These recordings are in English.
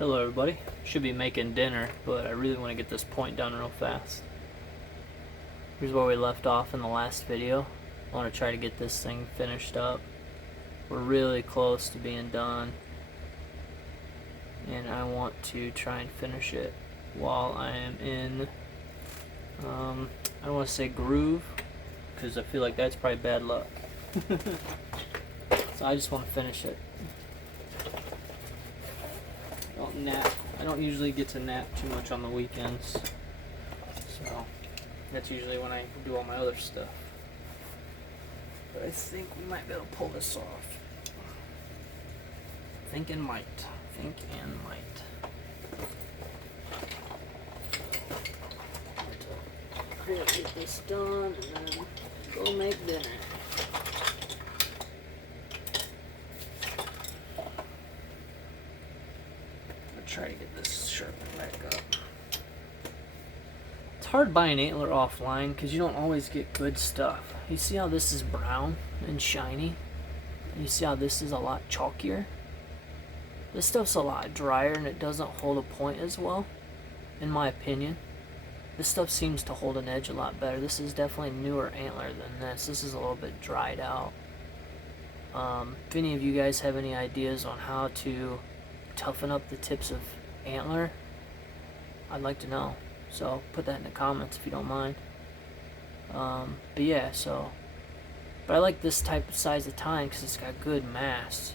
Hello everybody. Should be making dinner, but I really want to get this point done real fast. Here's where we left off in the last video. I want to try to get this thing finished up. We're really close to being done, and I want to try and finish it while I am in, I don't want to say groove, because I feel like that's probably bad luck. So I just want to finish it. Don't nap. I don't usually get to nap too much on the weekends, so that's usually when I do all my other stuff. But I think we might be able to pull this off. Think and might. Hurry up, get this done, and then go make dinner. Try to get this sharpened back up. It's hard buying antler offline because you don't always get good stuff. You see how this is brown and shiny? And you see how this is a lot chalkier? This stuff's a lot drier and it doesn't hold a point as well, in my opinion. This stuff seems to hold an edge a lot better. This is definitely newer antler than this. This is a little bit dried out. If any of you guys have any ideas on how to toughen up the tips of antler, I'd like to know, so put that in the comments if you don't mind. But yeah, but I like this type of size of tine because it's got good mass,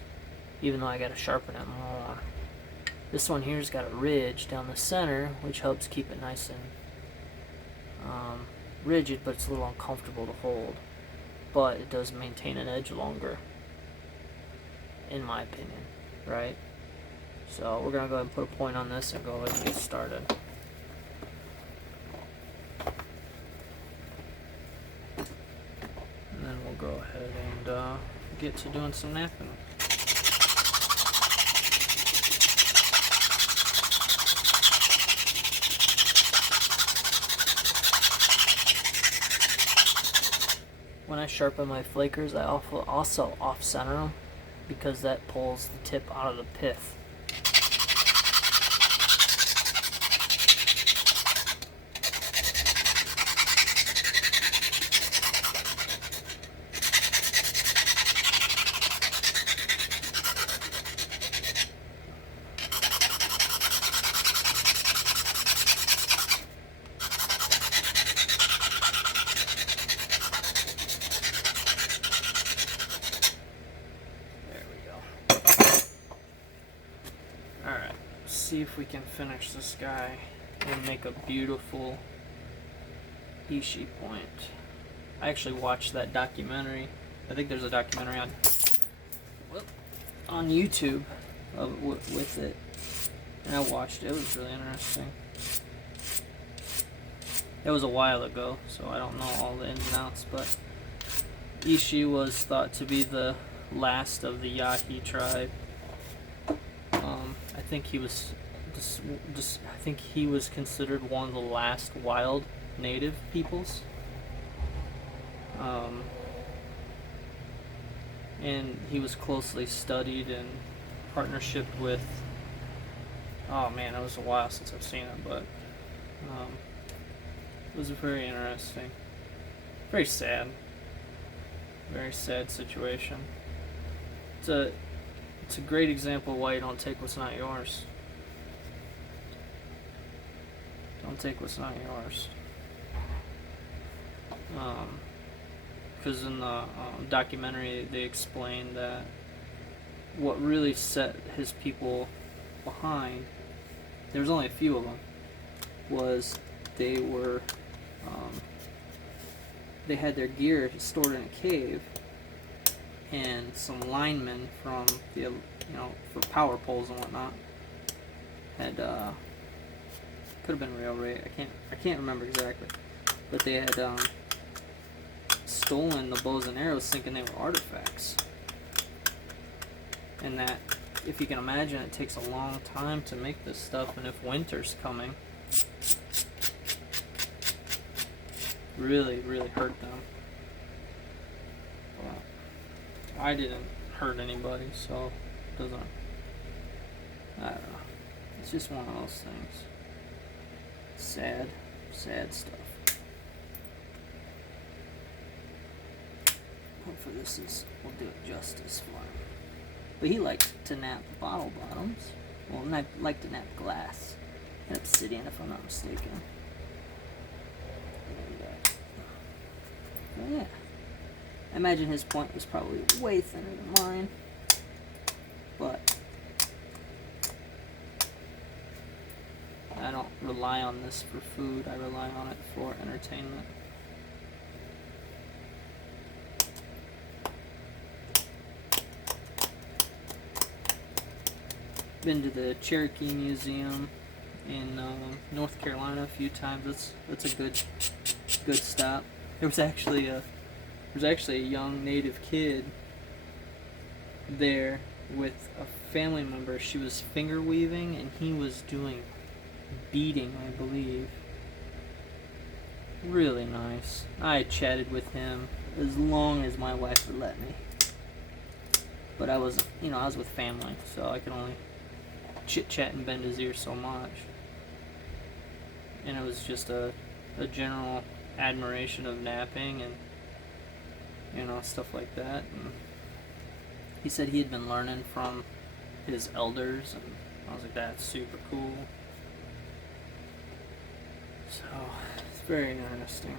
even though I gotta sharpen it more. This one here's got a ridge down the center, which helps keep it nice and rigid, but it's a little uncomfortable to hold, but it does maintain an edge longer, in my opinion, right? So we're going to go ahead and put a point on this and go ahead and get started. And then we'll go ahead and get to doing some napping. When I sharpen my flakers, I also off-center them because that pulls the tip out of the pith. See if we can finish this guy and make a beautiful Ishi point. I actually watched that documentary. I think there's a documentary on YouTube with it, and I watched it. It was really interesting. It was a while ago, so I don't know all the ins and outs, but Ishi was thought to be the last of the Yahi tribe. I think he was I think he was considered one of the last wild native peoples. And he was closely studied in partnership with, oh man, it was a while since I've seen it, but it was very interesting. Very sad situation. It's a great example of why you don't take what's not yours. Don't take what's not yours. Because in the documentary they explained that what really set his people behind, there was only a few of them, was they were, they had their gear stored in a cave, and some linemen from the, for power poles and whatnot, had could have been railway. I can't remember exactly, but they had stolen the bows and arrows, thinking they were artifacts. And that, if you can imagine, it takes a long time to make this stuff, and if winter's coming, really hurt them. Well, I didn't hurt anybody, so it doesn't, I don't know. It's just one of those things. Sad, sad stuff. Hopefully this will do it justice for him. But he liked to nap bottle bottoms. Well, like to nap glass. And Obsidian, if I'm not mistaken. And, yeah. I imagine his point was probably way thinner than mine. But I don't rely on this for food. I rely on it for entertainment. Been to the Cherokee Museum in North Carolina a few times. That's a good stop. There was actually a young native kid there with a family member. She was finger weaving and he was doing beading, I believe. Really nice. I chatted with him as long as my wife would let me. But I was with family, so I could only chit-chat and bend his ear so much. And it was just a general admiration of napping and stuff like that. And he said he had been learning from his elders, and I was like, that's super cool. So it's very interesting.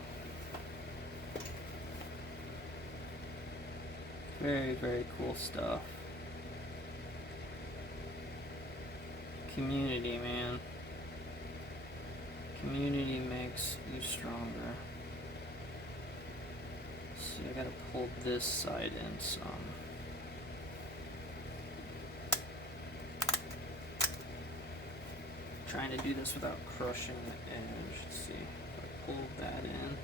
Very, very cool stuff. Community, man. Community makes you stronger. See, I gotta pull this side in some. Trying to do this without crushing the edge. Let's see if I pull that in.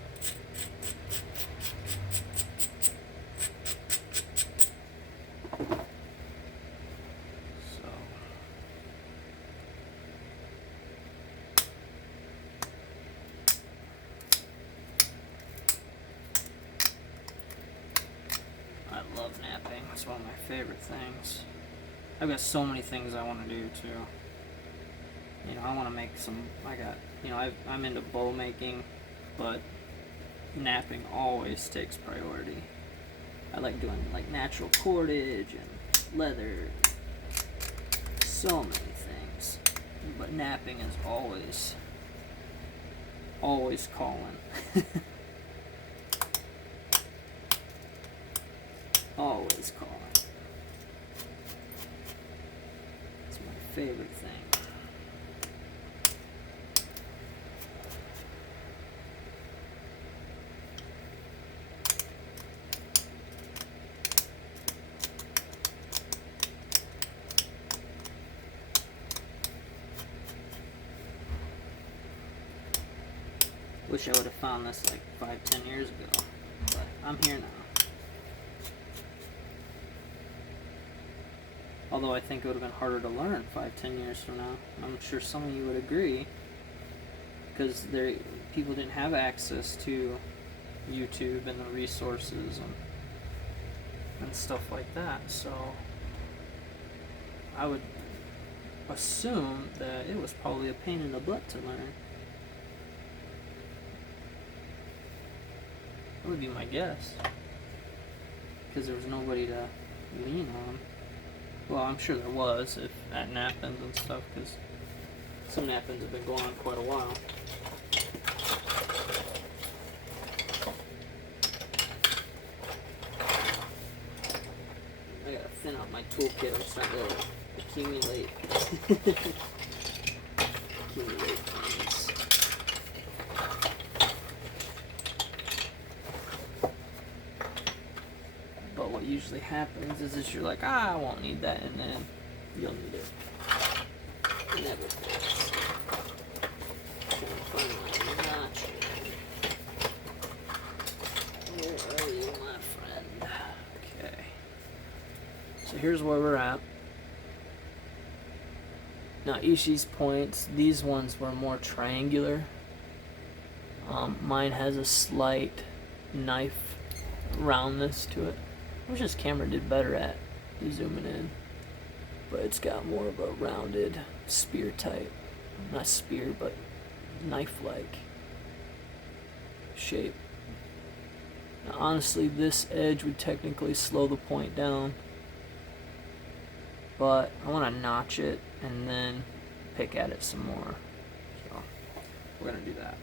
I love napping. It's one of my favorite things. I've got so many things I want to do too. I want to make some. I'm into bow making, but napping always takes priority. I like doing natural cordage and leather, so many things. But napping is always calling. Always calling. It's my favorite thing. Wish I would have found this 5-10 years ago, but I'm here now. Although I think it would have been harder to learn 5-10 years from now. I'm sure some of you would agree, because people didn't have access to YouTube and the resources and stuff like that. So I would assume that it was probably a pain in the butt to learn. That would be my guess, because there was nobody to lean on. Well, I'm sure there was at Nappins and stuff, because some Nappins have been going on quite a while. I gotta thin out my toolkit. I'm starting to accumulate things. But what usually happens is you're like, I won't need that, and then you'll need it. It never fails. Trying to find my notch. Where are you, my friend? Okay. So here's where we're at. Now Ishii's points, these ones were more triangular. Mine has a slight knife roundness to it. I wish this camera did better at zooming in. but it's got more of a rounded spear type, not spear, but knife-like shape. Now, honestly, this edge would technically slow the point down, but I want to notch it and then pick at it some more. So we're going to do that.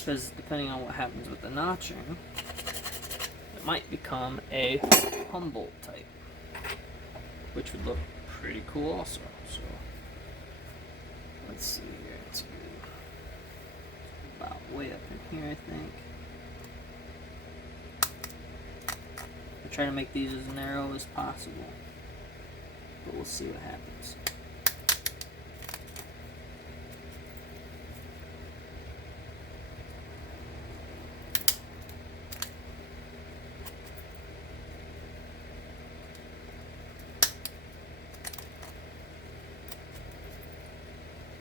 Because depending on what happens with the notching, it might become a Humboldt type, which would look pretty cool also. So let's see here. It's about way up in here, I think. I try to make these as narrow as possible, but we'll see what happens.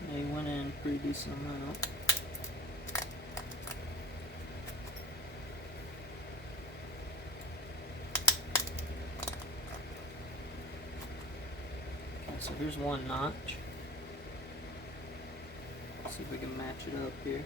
They went in pretty decent amount. Okay, so here's one notch. Let's see if we can match it up here.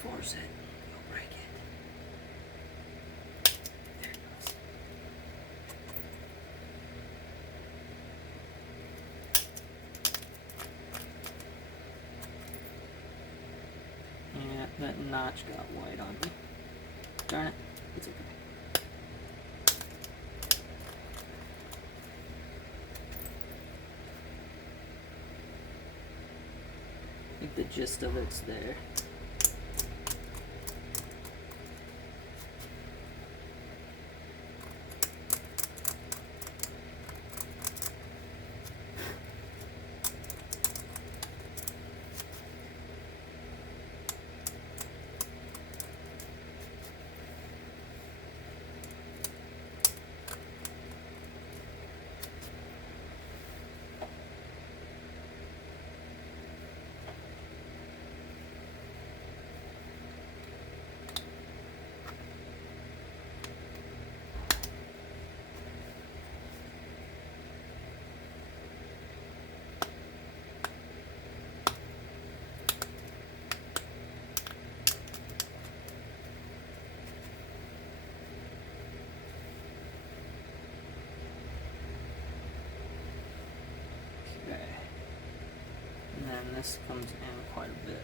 Force it, you'll break it. There it goes. Yeah, that notch got white on me. Darn it, it's okay. I think the gist of it's there. And this comes in quite a bit.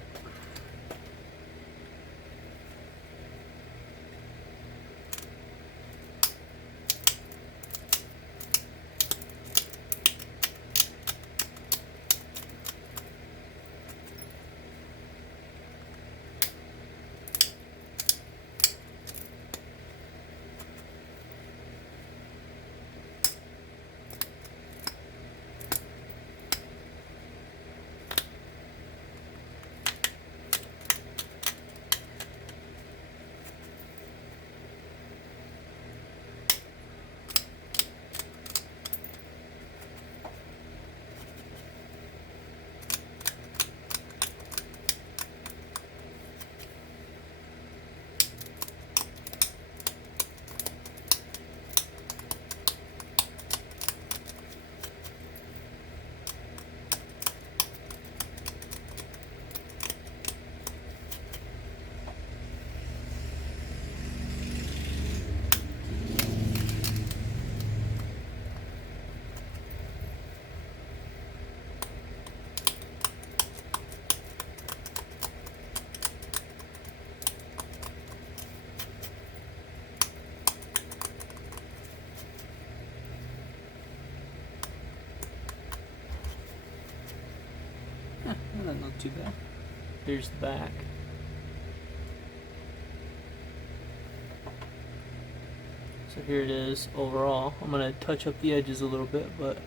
look too bad. Here's the back. So here it is overall. I'm going to touch up the edges a little bit, but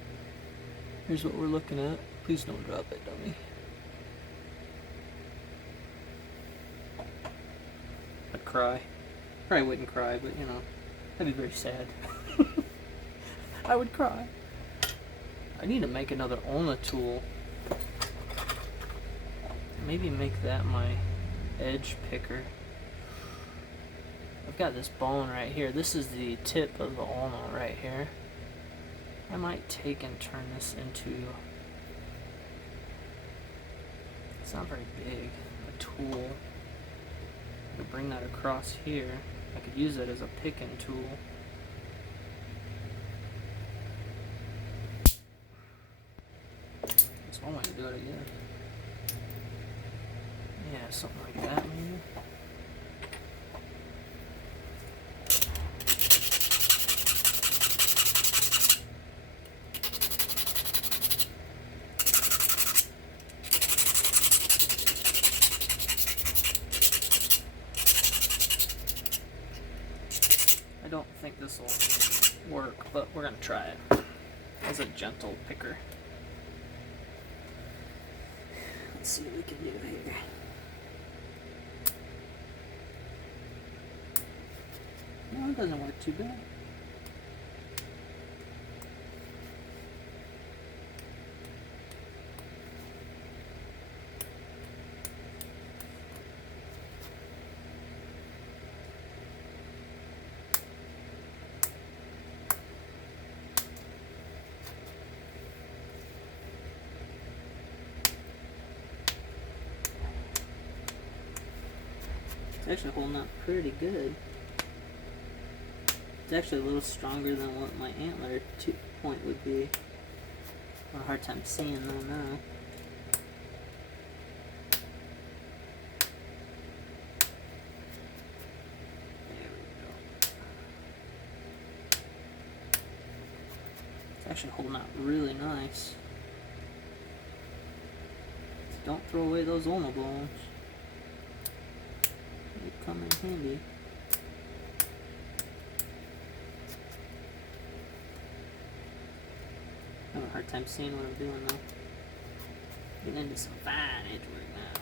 here's what we're looking at. Please don't drop it, dummy. I'd cry. Probably wouldn't cry, but you know, that'd be very sad. I would cry. I need to make another ulna tool. Maybe make that my edge picker. I've got this bone right here. This is the tip of the ulna right here. I might take and turn this into, it's not very big, a tool. I could bring that across here. I could use it as a picking tool. That's one way to do it, I guess. Yeah, something like that maybe. I don't think this will work, but we're gonna try it as a gentle picker. Let's see what we can do here. No, it doesn't work too bad. It's actually holding up pretty good. It's actually a little stronger than what my antler point would be. I have a hard time seeing that now. There we go. It's actually holding out really nice. Don't throw away those ulna bones. They come in handy. I have a hard time seeing what I'm doing though. Getting into some fine edge work now.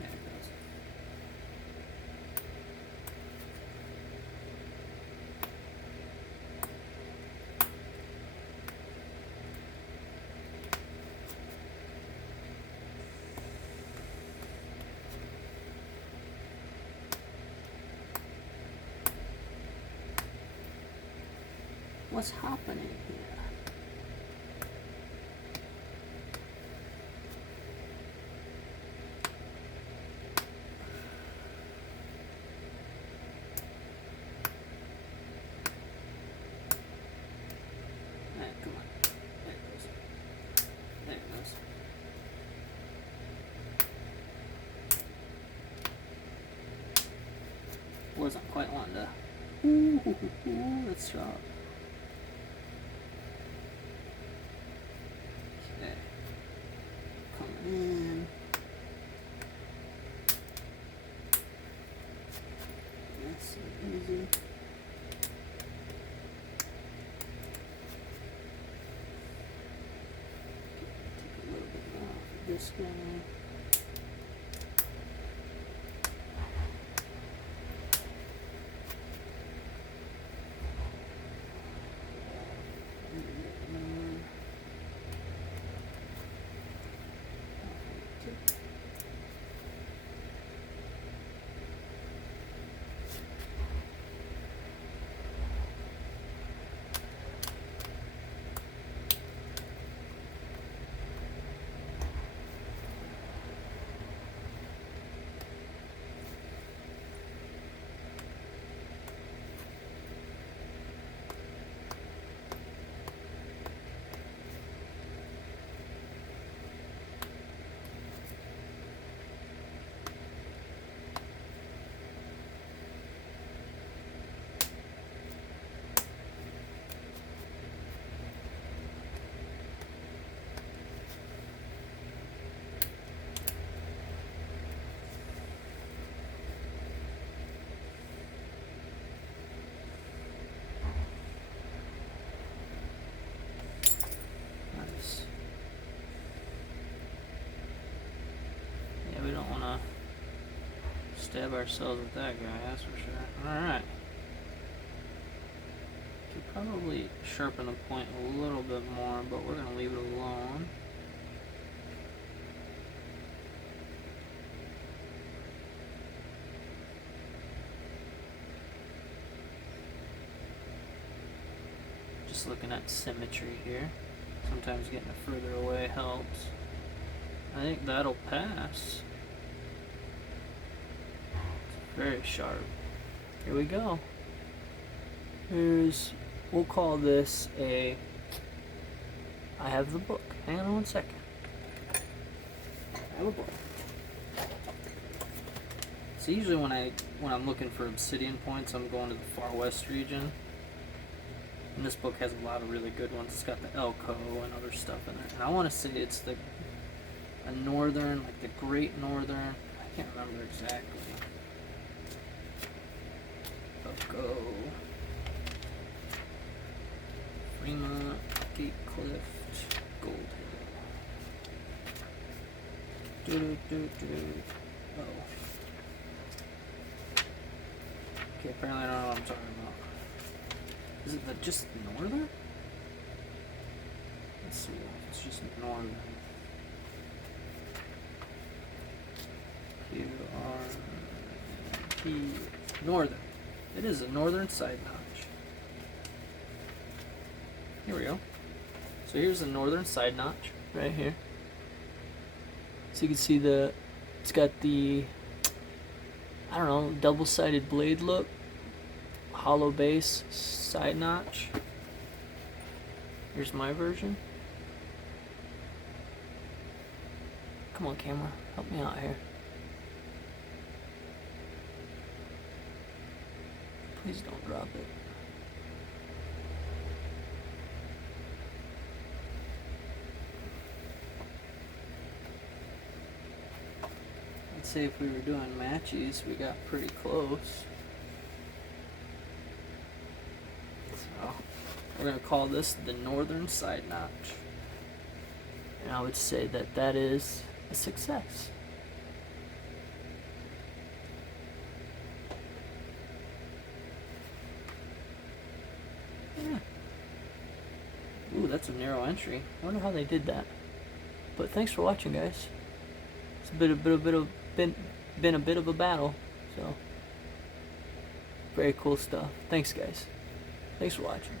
There it goes. What's happening here? Alright, come on. There it goes. There it goes. Wasn't quite wanting to. Ooh, that's sharp. In. Nice and easy. Take a little bit more off of this guy. stab ourselves with that guy, that's for sure. Alright. Could probably sharpen the point a little bit more, but we're going to leave it alone. Just looking at symmetry here. Sometimes getting it further away helps. I think that'll pass. It's very sharp. Here we go. We'll call this a, I have the book. Hang on 1 second. I have a book. So usually when I'm looking for obsidian points, I'm going to the far west region. And this book has a lot of really good ones. It's got the Elko and other stuff in there. And I want to say it's a northern, like the Great Northern. I can't remember exactly. Elko, Fremont, Gate Cliff, Gold Hill. Oh. Okay, apparently I don't know what I'm talking about. Is it just northern? Let's see, it's just northern. Northern. It is a northern side notch. Here we go. So here's the northern side notch right here. So you can see it's got the, I don't know, double-sided blade look. Hollow base side notch. Here's my version. Come on, camera, help me out here. Please don't drop it. I'd say if we were doing matchies, we got pretty close. So we're going to call this the northern side notch. And I would say that that is a success. Yeah. Ooh, that's a narrow entry. I wonder how they did that. But thanks for watching, guys. It's been a bit of a battle. So very cool stuff. Thanks, guys. Thanks for watching.